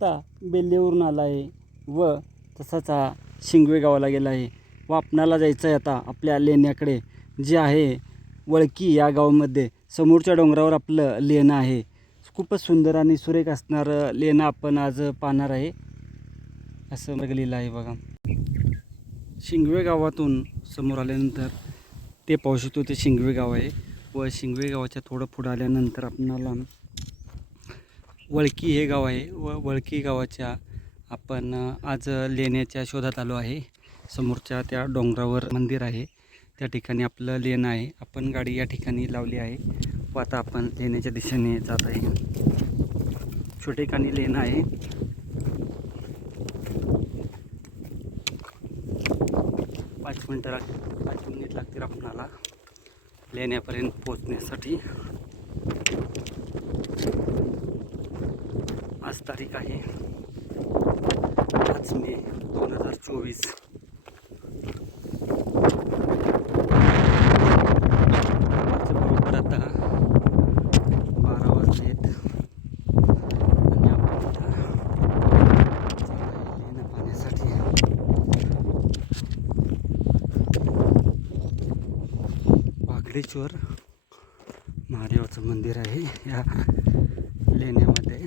आता बेल्लेवरून आला आहे व तसाच हा शिंगवे गावाला गेला आहे. व आपणाला जायचं आहे आता आपल्या लेण्याकडे जे आहे वळकी या गावामध्ये. समोरच्या डोंगरावर आपलं लेणं आहे. खूपच सुंदर आणि सुरेख असणारं लेणं आपण आज पाहणार आहे. असं लिहिलं आहे बघा. शिंगवे गावातून समोर आल्यानंतर ते पाहू शकतो ते शिंगवे गाव आहे. व शिंगवे गावाच्या थोडं पुढं आल्यानंतर आपणाला वळकी हे गाव आहे. व वळकी गावाच्या आपण आज लेण्याच्या शोधात आलो आहे. समोरच्या त्या डोंगरावर मंदिर आहे. त्या ठिकाणी आपलं लेणं आहे. आपण गाडी या ठिकाणी लावली आहे. व आता आपण लेण्याच्या दिशेने जात आहे. छोटेखानी लेणं आहे. पाच मिनटं लाग पाच मिनिट लागतील आपणाला लेण्यापर्यंत पोचण्यासाठी आज तारीख आहे. पाच मे दोन हजार चोवीस. बरोबर आता बारा वाजलेत आणि आपण इथं लेणं पाहण्यासाठी वाघडेश्वर महादेवाचं मंदिर आहे या लेण्यामध्ये.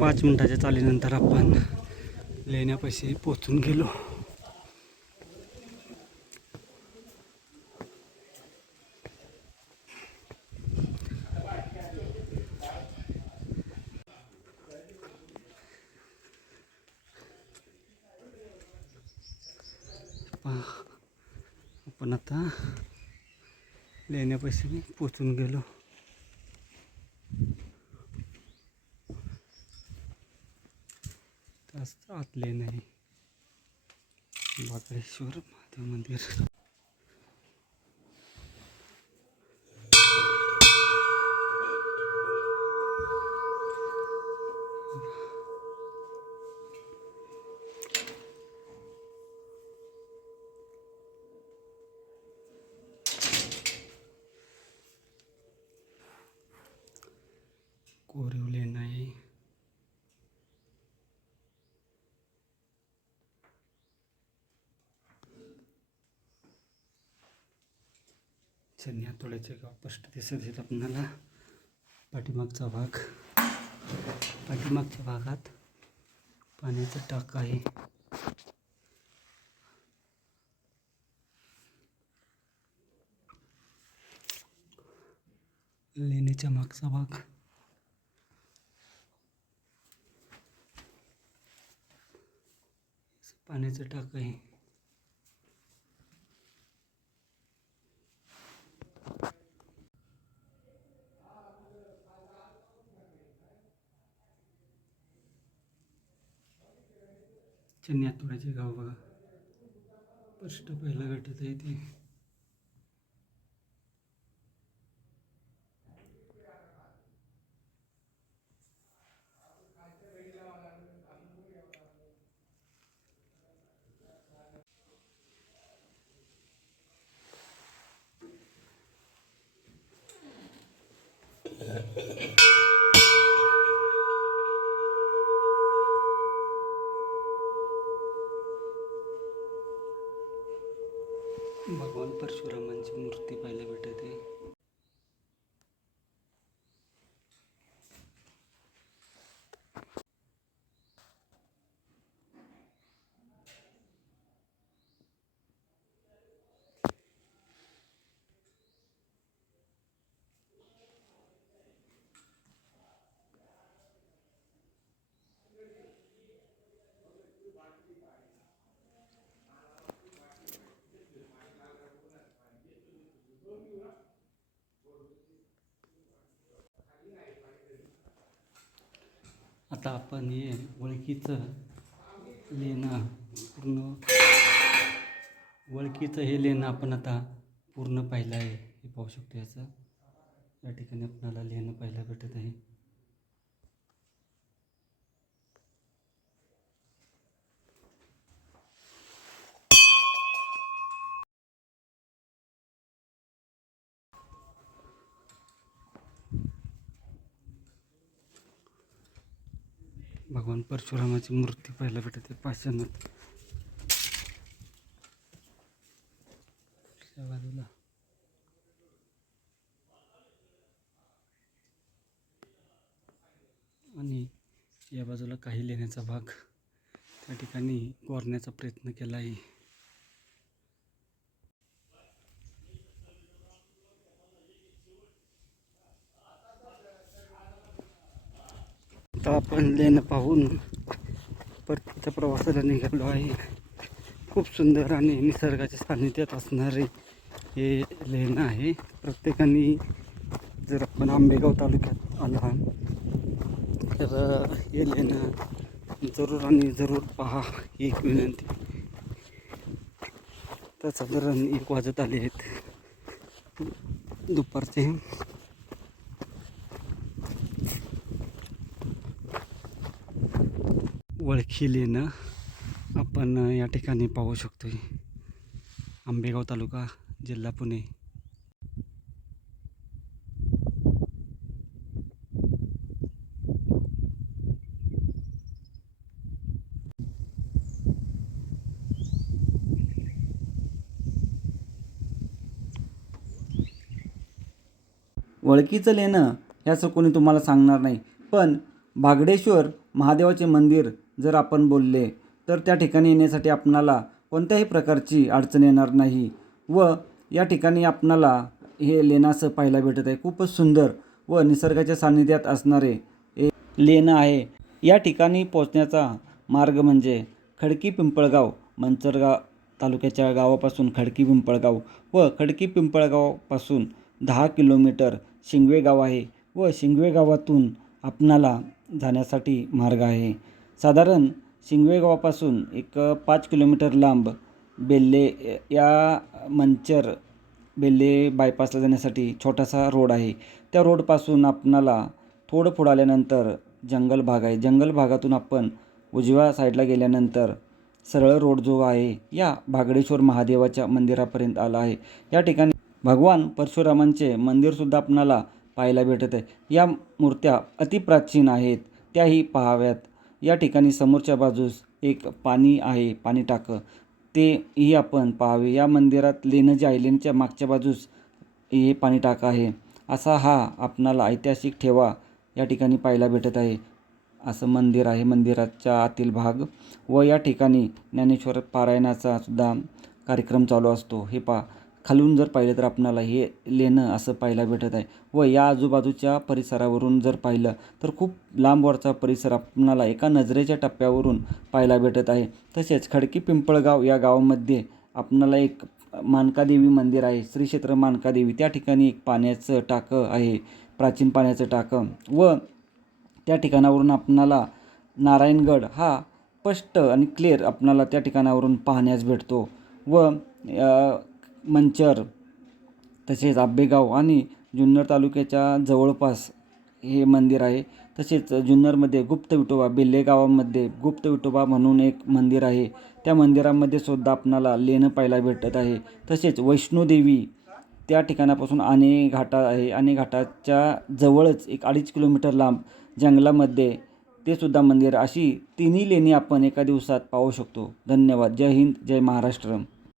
पाच मिनिटाच्या चालीनंतर आपण लेण्यापाशी पोचून गेलो. पहा, आपण आता लेण्यापाशी पोचून गेलो. त्याच आतले नाही. बागडेश्वर महादेव मंदिर. चन्या तोड्याचे गाव स्पष्ट दिसत आहेत आपणाला पाठीमागचा भाग पाठीमागच्या भागात पाण्याचा टाक आहे. लेण्याच्या मागचा भाग. पाण्याचं टाक आहे. चन्यातोड्याचे गाव बघा. स्पष्ट पहिला गटत आहे ते भगवान परशुरामांची मूर्ती पाहायला भेटते. आता आपण हे ओळखीचं लेणं पूर्ण ओळखीचं हे लेणं आपण आता पूर्ण पाहिलं आहे. हे पाहू शकतो याचं. या ठिकाणी आपणाला लेणं पाहायला भेटत आहे. भगवान परशुरामाची मूर्ती पाहायला भेटते पाषाणात बाजूला. आणि या बाजूला काही लेण्याचा भाग. त्या ठिकाणी कोरण्याचा प्रयत्न केला आहे आता आपण लेणं पाहून परतीच्या प्रवासाला निघालो आहे. खूप सुंदर आणि निसर्गाच्या सान्निध्यात असणारे हे लेणं आहे. प्रत्येकाने जर आपण आंबेगाव तालुक्यात आला तर हे लेणं जरूर आणि जरूर पहा ही एक विनंती. तर साधारण एक वाजत आले आहेत. दुपारचे. वळखी लेणं आपण या ठिकाणी पाहू शकतो आंबेगाव तालुका जिल्हा पुणे. वळखीचं लेणं ह्याचं कोणी तुम्हाला सांगणार नाही. पण बागडेश्वर महादेवाचे मंदिर जर आपण बोलले तर त्या ठिकाणी येण्यासाठी आपणाला कोणत्याही प्रकारची अडचण येणार नाही व या ठिकाणी आपणाला हे लेणाचं पाहायला भेटत आहे. खूपच सुंदर व निसर्गाच्या सान्निध्यात असणारे हे लेणं आहे. या ठिकाणी पोचण्याचा मार्ग म्हणजे खडकी पिंपळगाव मंचरगाव तालुक्याच्या गावापासून खडकी पिंपळगाव व खडकी पिंपळगावपासून दहा किलोमीटर शिंगवे गाव आहे व शिंगवे गावातून आपणाला जाण्यासाठी मार्ग आहे. साधारण शिंगवेगावापासून एक पाच किलोमीटर लांब बेल्ले या मंचर बेल्ले बायपासला जाण्यासाठी छोटासा रोड आहे. त्या रोडपासून आपणाला थोडं पुढं आल्यानंतर जंगल भाग आहे. जंगल भागातून आपण उजव्या साईडला गेल्यानंतर सरळ रोड जो आहे या भागडेश्वर महादेवाच्या मंदिरापर्यंत आला आहे. या ठिकाणी भगवान परशुरामांचे मंदिरसुद्धा आपणाला पाहायला भेटत आहे. या मूर्त्या अतिप्राचीन आहेत. त्याही पाहाव्यात. या ठिकाणी समोरच्या बाजूस एक पाणी आहे पाणी टाकं. तेही आपण पाहावे. या मंदिरात लेणं जे आहे लेणीच्या मागच्या बाजूस हे पाणी टाकं आहे. असा हा आपणाला ऐतिहासिक ठेवा या ठिकाणी पाहायला भेटत आहे. असं मंदिर आहे. मंदिराच्या आतील भाग व या ठिकाणी ज्ञानेश्वर पारायणाचा सुद्धा कार्यक्रम चालू असतो. हे पा खालून जर पाहिलं तर आपणाला हे लेणं असं पाहायला भेटत आहे. व या आजूबाजूच्या परिसरावरून जर पाहिलं तर खूप लांबवरचा परिसर आपणाला एका नजरेच्या टप्प्यावरून पाहायला भेटत आहे. तसेच खडकी पिंपळगाव या गावामध्ये आपणाला एक मानकादेवी मंदिर आहे. श्री क्षेत्र मानकादेवी. त्या ठिकाणी एक पाण्याचं टाकं आहे. प्राचीन पाण्याचं टाकं. व त्या ठिकाणावरून आपणाला नारायणगड हा स्पष्ट आणि क्लिअर आपणाला त्या ठिकाणावरून पाहण्यास भेटतो. व मंचर तसेच आंबेगाव आणि जुन्नर तालुक्याच्या जवळपास हे मंदिर आहे. तसेच जुन्नरमध्ये गुप्त विठोबा बेल्ले गावामध्ये गुप्त विठोबा म्हणून एक मंदिर आहे. त्या मंदिरामध्ये सुद्धा आपणाला लेणं पाहायला भेटत आहे. तसेच वैष्णोदेवी त्या ठिकाणापासून आणे घाटा आहे. आणि घाटाच्या जवळच एक अडीच किलोमीटर लांब जंगलामध्ये ते सुद्धा मंदिर अशी तिन्ही लेणी आपण एका दिवसात पाहू शकतो. धन्यवाद. जय हिंद. जय महाराष्ट्र.